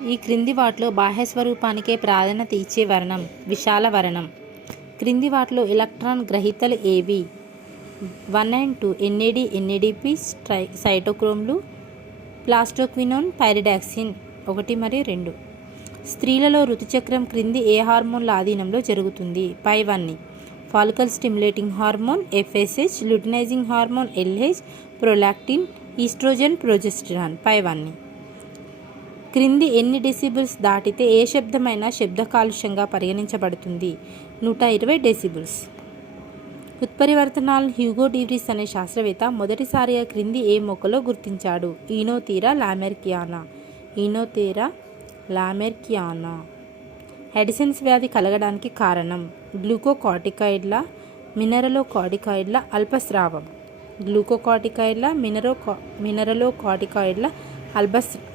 ఈ క్రింది వాటిలో బాహ్య స్వరూపానికే ప్రాధాన్యత ఇచ్చే వర్ణం విశాల వర్ణం. క్రింది వాటిలో ఎలక్ట్రాన్ గ్రహీతలు ఏవి? 1 and 2 NAD, NADP, సైటోక్రోమ్లు, ప్లాస్టోక్వినోన్, పైరిడాక్సిన్ 1 మరియు 2. స్త్రీలలో ఋతుచక్రం క్రింది ఏ హార్మోన్ల ఆధీనంలో జరుగుతుంది? పైవన్నీ: follicle stimulating hormone FSH, luteinizing hormone LH, prolactin, oestrogen, progesterone. పైవన్నీ. క్రింది ఎన్ని డెసిబుల్స్ దాటితే ఏ శబ్దమైనా శబ్ద కాలుష్యంగా పరిగణించబడుతుంది? 120 డెసిబుల్స్. ఉత్పరివర్తనాలను హ్యూగో డివ్రీస్ అనే శాస్త్రవేత్త మొదటిసారిగా క్రింది ఏ మొక్కలో గుర్తించాడు? ఈనోథీరా లామెర్కియానా. ఈనోథెరా లామెర్కియానా. హెడిసన్స్ వ్యాధి కలగడానికి కారణం: గ్లూకోకార్టికాయిడ్ల, మినరలోకార్టికాయిడ్ల అల్పస్రావం. గ్లూకోకార్టికాయిడ్ల, మినరలోకార్టికాయిడ్ల అల్పస్రావం.